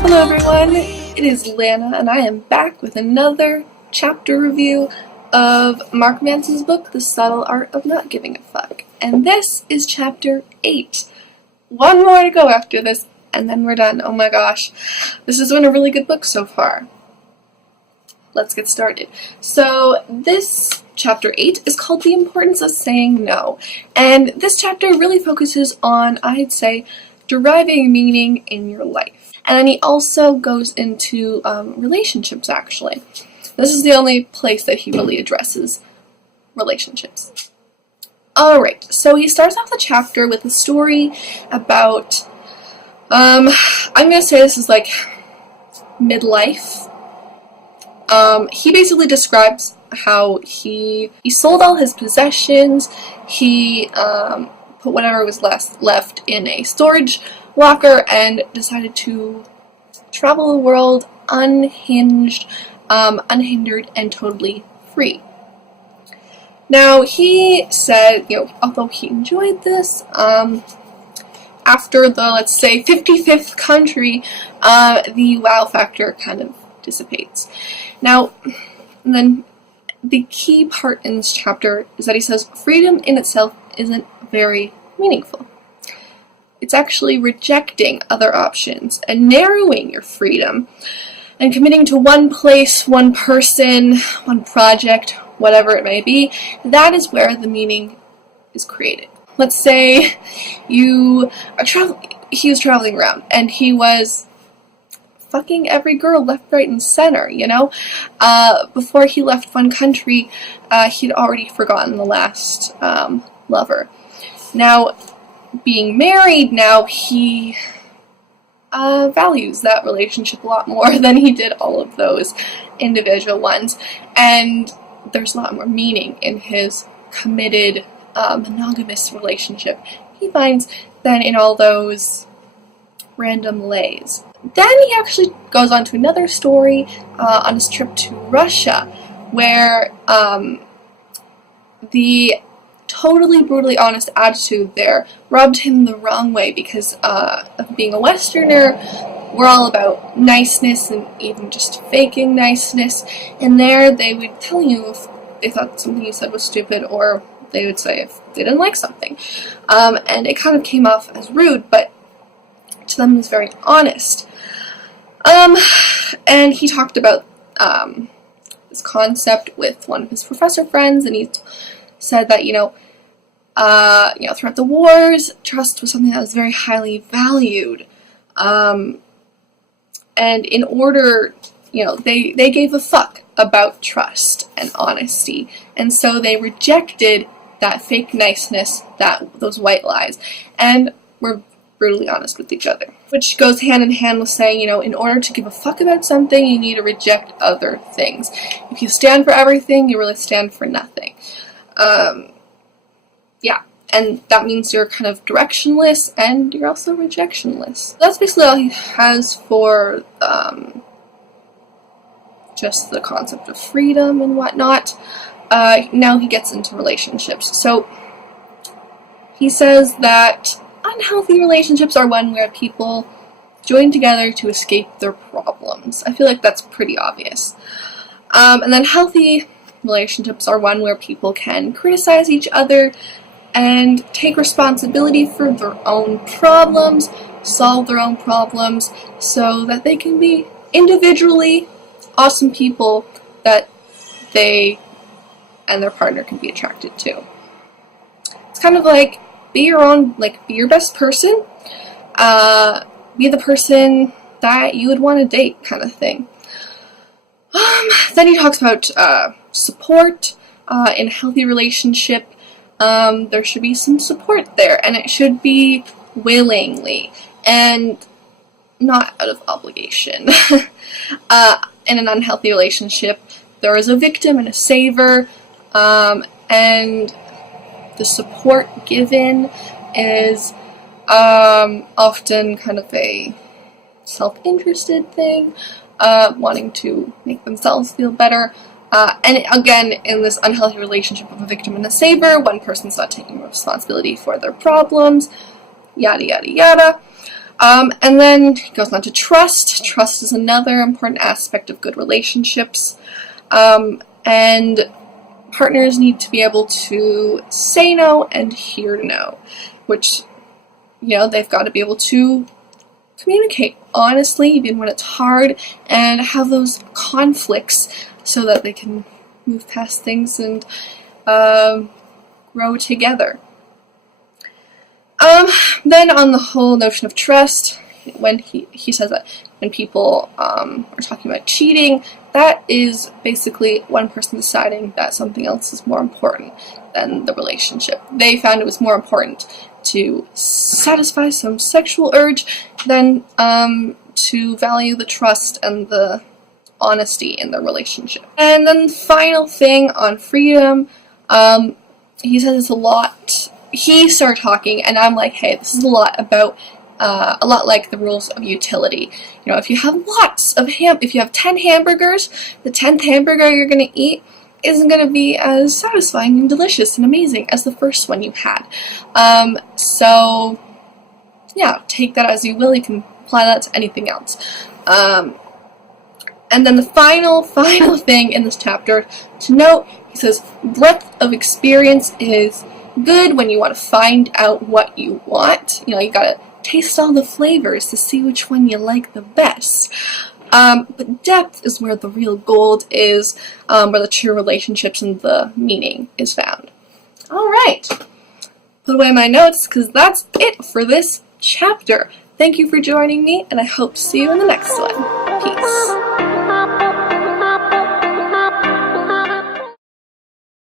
Hello everyone, it is Lana and I am back with another chapter review of Mark Manson's book, The Subtle Art of Not Giving a Fuck. And this is chapter 8. One more to go after this and then we're done. Oh my gosh, this has been a really good book so far. Let's get started. So this chapter 8 is called The Importance of Saying No. And this chapter really focuses on, I'd say, deriving meaning in your life. And then he also goes into relationships, actually. This is the only place that he really addresses relationships. Alright, so he starts off the chapter with a story about, I'm going to say this is like midlife. He basically describes how he sold all his possessions, he put whatever was left in a storage locker and decided to travel the world unhinged, unhindered, and totally free. Now, he said, although he enjoyed this, after the, let's say, 55th country, the wow factor kind of dissipates. Now, and then the key part in this chapter is that he says freedom in itself isn't very meaningful. It's actually rejecting other options and narrowing your freedom and committing to one place, one person, one project, whatever it may be. That is where the meaning is created. Let's say he was traveling around and he was fucking every girl left, right, and center, Before he left one country, he'd already forgotten the last lover. Now, being married now, he values that relationship a lot more than he did all of those individual ones. And there's a lot more meaning in his committed, monogamous relationship, he finds, than in all those random lays. Then he actually goes on to another story on his trip to Russia, where the totally brutally honest attitude there rubbed him the wrong way because of being a Westerner. We're all about niceness and even just faking niceness. And there they would tell you if they thought something you said was stupid, or they would say if they didn't like something. And it kind of came off as rude, but to them it was very honest. And he talked about this concept with one of his professor friends, and he said that, throughout the wars, trust was something that was very highly valued. And in order, they gave a fuck about trust and honesty. And so they rejected that fake niceness, those white lies, and were brutally honest with each other. Which goes hand in hand with saying, in order to give a fuck about something, you need to reject other things. If you stand for everything, you really stand for nothing. And that means you're kind of directionless, and you're also rejectionless. That's basically all he has for just the concept of freedom and whatnot. Now he gets into relationships. So he says that unhealthy relationships are one where people join together to escape their problems. I feel like that's pretty obvious. And then healthy relationships are one where people can criticize each other and take responsibility for their own problems, solve their own problems, so that they can be individually awesome people that they and their partner can be attracted to. It's kind of like be your best person, be the person that you would want to date, kind of thing. Then he talks about support in a healthy relationship. There should be some support there, and it should be willingly and not out of obligation. In an unhealthy relationship, there is a victim and a saver, and the support given is often kind of a self-interested thing, wanting to make themselves feel better. And again, in this unhealthy relationship of a victim and a saver, one person's not taking responsibility for their problems, yada yada yada. And then he goes on to trust. Trust is another important aspect of good relationships. And partners need to be able to say no and hear no, which, they've got to be able to communicate honestly, even when it's hard, and have those conflicts so that they can move past things and grow together. Then on the whole notion of trust, when he says that when people are talking about cheating, that is basically one person deciding that something else is more important than the relationship. They found it was more important to satisfy some sexual urge than to value the trust and the honesty in the relationship. And then the final thing on freedom, he says it's a lot. He started talking, and I'm like, hey, this is a lot like the rules of utility. If you have if you have 10 hamburgers, the 10th hamburger you're going to eat isn't going to be as satisfying and delicious and amazing as the first one you had. So, yeah, take that as you will. You can apply that to anything else. And then the final thing in this chapter to note, he says, breadth of experience is good when you want to find out what you want. You gotta taste all the flavors to see which one you like the best. But depth is where the real gold is, where the true relationships and the meaning is found. Alright, put away my notes because that's it for this chapter. Thank you for joining me, and I hope to see you in the next one. Peace.